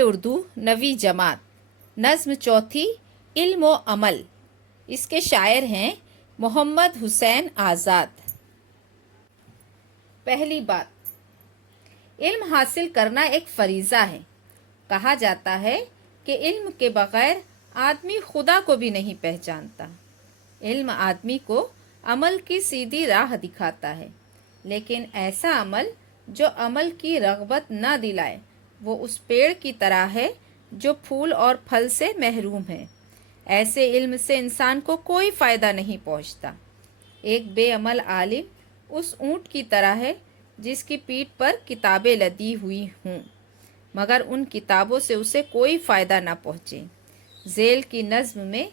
اردو نویں جماعت نظم چوتھی علم و عمل۔ اس کے شاعر ہیں محمد حسین آزاد۔ پہلی بات، علم حاصل کرنا ایک فریضہ ہے۔ کہا جاتا ہے کہ علم کے بغیر آدمی خدا کو بھی نہیں پہچانتا۔ علم آدمی کو عمل کی سیدھی راہ دکھاتا ہے، لیکن ایسا عمل جو عمل کی رغبت نہ دلائے وہ اس پیڑ کی طرح ہے جو پھول اور پھل سے محروم ہے۔ ایسے علم سے انسان کو کوئی فائدہ نہیں پہنچتا۔ ایک بے عمل عالم اس اونٹ کی طرح ہے جس کی پیٹھ پر کتابیں لدی ہوئی ہوں مگر ان کتابوں سے اسے کوئی فائدہ نہ پہنچے۔ ذیل کی نظم میں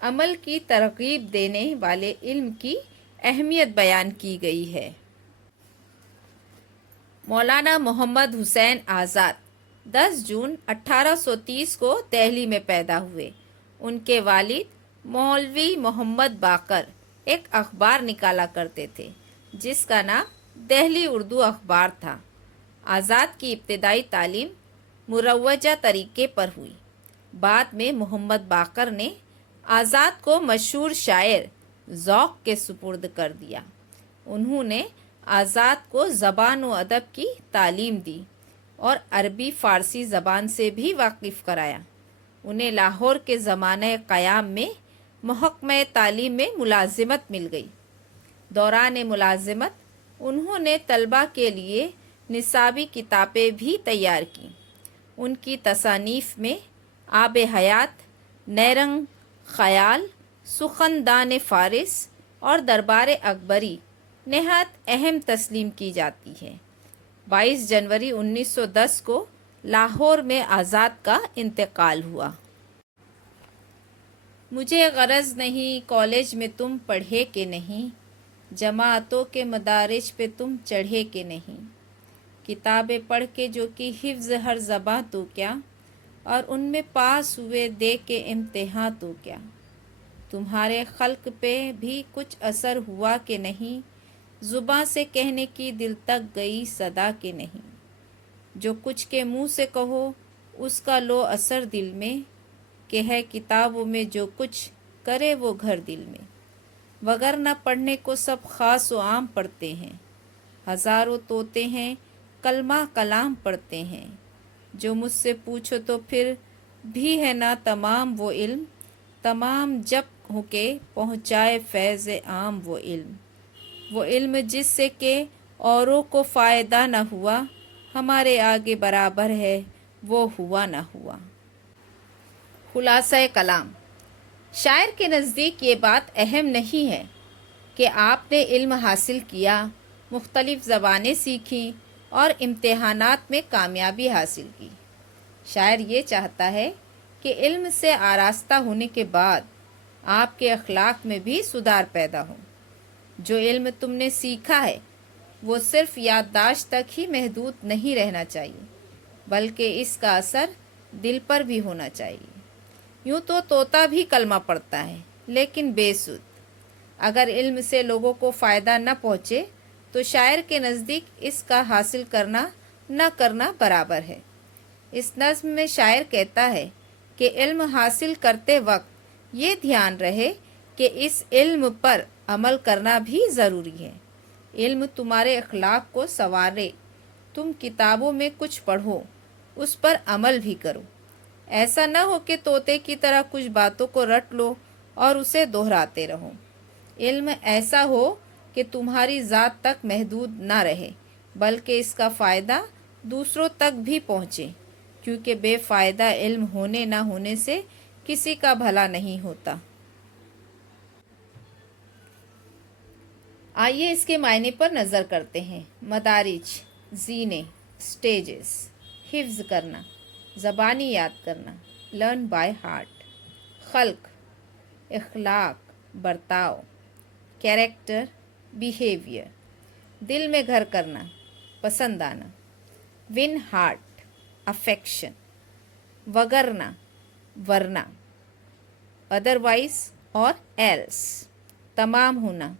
عمل کی ترغیب دینے والے علم کی اہمیت بیان کی گئی ہے۔ مولانا محمد حسین آزاد 10 جون 1830 کو دہلی میں پیدا ہوئے۔ ان کے والد مولوی محمد باقر ایک اخبار نکالا کرتے تھے جس کا نام دہلی اردو اخبار تھا۔ آزاد کی ابتدائی تعلیم مروجہ طریقے پر ہوئی۔ بعد میں محمد باقر نے آزاد کو مشہور شاعر ذوق کے سپرد کر دیا۔ انہوں نے آزاد کو زبان و ادب کی تعلیم دی اور عربی فارسی زبان سے بھی واقف کرایا۔ انہیں لاہور کے زمانہ قیام میں محکمہ تعلیم میں ملازمت مل گئی۔ دوران ملازمت انہوں نے طلباء کے لیے نصابی کتابیں بھی تیار کیں۔ ان کی تصانیف میں آب حیات، نیرنگ خیال، سخندان فارس اور دربار اکبری نہایت اہم تسلیم کی جاتی ہے۔ 22 جنوری 1910 کو لاہور میں آزاد کا انتقال ہوا۔ مجھے غرض نہیں کالج میں تم پڑھے کہ نہیں، جماعتوں کے مدارج پہ تم چڑھے کہ نہیں، کتابیں پڑھ کے جو کی حفظ ہر زباں تو کیا، اور ان میں پاس ہوئے دے کے امتحاں تو کیا، تمہارے خلق پہ بھی کچھ اثر ہوا کہ نہیں، زباں سے کہنے کی دل تک گئی صدا کہ نہیں، جو کچھ کے منہ سے کہو اس کا لو اثر دل میں، کہ ہے کتابوں میں جو کچھ کرے وہ گھر دل میں، وگرنہ پڑھنے کو سب خاص و عام پڑھتے ہیں، ہزاروں طوطے ہیں کلمہ کلام پڑھتے ہیں، جو مجھ سے پوچھو تو پھر بھی ہے نا تمام وہ علم، تمام جب ہو کے پہنچائے فیض عام وہ علم جس سے کہ اوروں کو فائدہ نہ ہوا، ہمارے آگے برابر ہے وہ ہوا نہ ہوا۔ خلاصہ کلام، شاعر کے نزدیک یہ بات اہم نہیں ہے کہ آپ نے علم حاصل کیا، مختلف زبانیں سیکھیں اور امتحانات میں کامیابی حاصل کی۔ شاعر یہ چاہتا ہے کہ علم سے آراستہ ہونے کے بعد آپ کے اخلاق میں بھی سدھار پیدا ہو۔ جو علم تم نے سیکھا ہے وہ صرف یادداشت تک ہی محدود نہیں رہنا چاہیے، بلکہ اس کا اثر دل پر بھی ہونا چاہیے۔ یوں تو طوطا بھی کلمہ پڑھتا ہے لیکن بے سود۔ اگر علم سے لوگوں کو فائدہ نہ پہنچے تو شاعر کے نزدیک اس کا حاصل کرنا نہ کرنا برابر ہے۔ اس نظم میں شاعر کہتا ہے کہ علم حاصل کرتے وقت یہ دھیان رہے کہ اس علم پر عمل کرنا بھی ضروری ہے۔ علم تمہارے اخلاق کو سنوارے، تم کتابوں میں کچھ پڑھو، اس پر عمل بھی کرو۔ ایسا نہ ہو کہ طوطے کی طرح کچھ باتوں کو رٹ لو اور اسے دہراتے رہو۔ علم ایسا ہو کہ تمہاری ذات تک محدود نہ رہے بلکہ اس کا فائدہ دوسروں تک بھی پہنچے، کیونکہ بے فائدہ علم ہونے نہ ہونے سے کسی کا بھلا نہیں ہوتا۔ آئیے اس کے معنی پر نظر کرتے ہیں۔ مدارج، زینے، سٹیجز، حفظ کرنا، زبانی یاد کرنا، لرن بائی ہارٹ، خلق، اخلاق، برتاؤ، کیریکٹر، بیہیویئر، دل میں گھر کرنا، پسند آنا، ون ہارٹ، افیکشن، وگرنہ، ورنہ، ادروائز اور ایلس، تمام ہونا،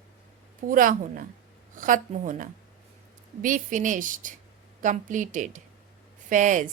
پورا ہونا، ختم ہونا، بی فنشڈ، کمپلیٹڈ، فیض،